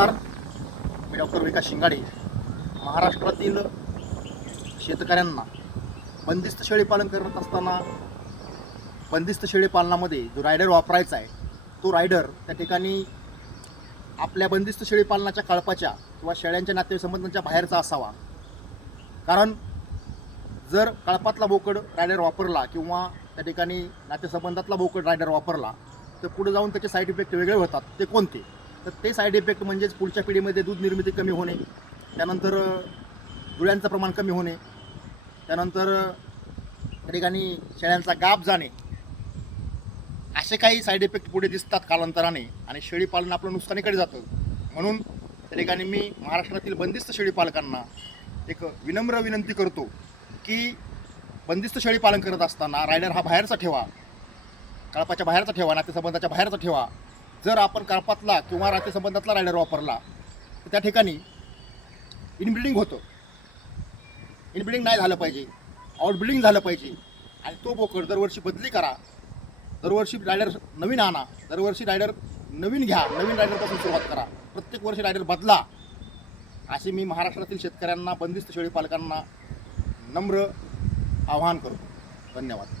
तर मी डॉक्टर विकास शिंगाडे. महाराष्ट्रातील शेतकऱ्यांना बंदिस्त शेळीपालन करत असताना बंदिस्त शेळीपालनामध्ये जो रायडर वापरायचा आहे तो रायडर त्या ठिकाणी आपल्या बंदिस्त शेळीपालनाच्या कळपाच्या किंवा शेळ्यांच्या नातेसंबंधांच्या बाहेरचा असावा. कारण जर कळपातला बोकड रायडर वापरला किंवा त्या ठिकाणी नातेसंबंधातला बोकड रायडर वापरला तर पुढे जाऊन त्याचे साईड इफेक्ट वेगळे होतात. ते कोणते? तर ते साईड इफेक्ट म्हणजेच पुढच्या पिढीमध्ये दूध निर्मिती कमी होणे, त्यानंतर जुळ्यांचं प्रमाण कमी होणे, त्यानंतर त्या ठिकाणी शेळ्यांचा गाप जाणे, असे काही साईड इफेक्ट पुढे दिसतात कालांतराने आणि शेळीपालन आपलं नुकसानीकडे जातं. म्हणून त्या ठिकाणी मी महाराष्ट्रातील बंदिस्त शेळीपालकांना एक विनम्र विनंती करतो की बंदिस्त शेळीपालन करत असताना रायडर हा बाहेरचा ठेवा, कळपाच्या बाहेरचा ठेवा, नातेसंबंधाच्या बाहेरचा ठेवा. जर आपण कळपातला किंवा नातेसंबंधातला रायडर वापरला तर त्या ठिकाणी इनब्रिडिंग होतं. इनब्रिडिंग नाही झालं पाहिजे, आउटब्रिडिंग झालं पाहिजे. आणि तो बोकड दरवर्षी बदली करा, दरवर्षी रायडर नवीन आणा, दरवर्षी रायडर नवीन घ्या, नवीन रायडरपासून सुरुवात करा, प्रत्येक वर्षी रायडर बदला. असे मी महाराष्ट्रातील शेतकऱ्यांना, बंदिस्त शेळीपालकांना नम्र आवाहन करतो. धन्यवाद.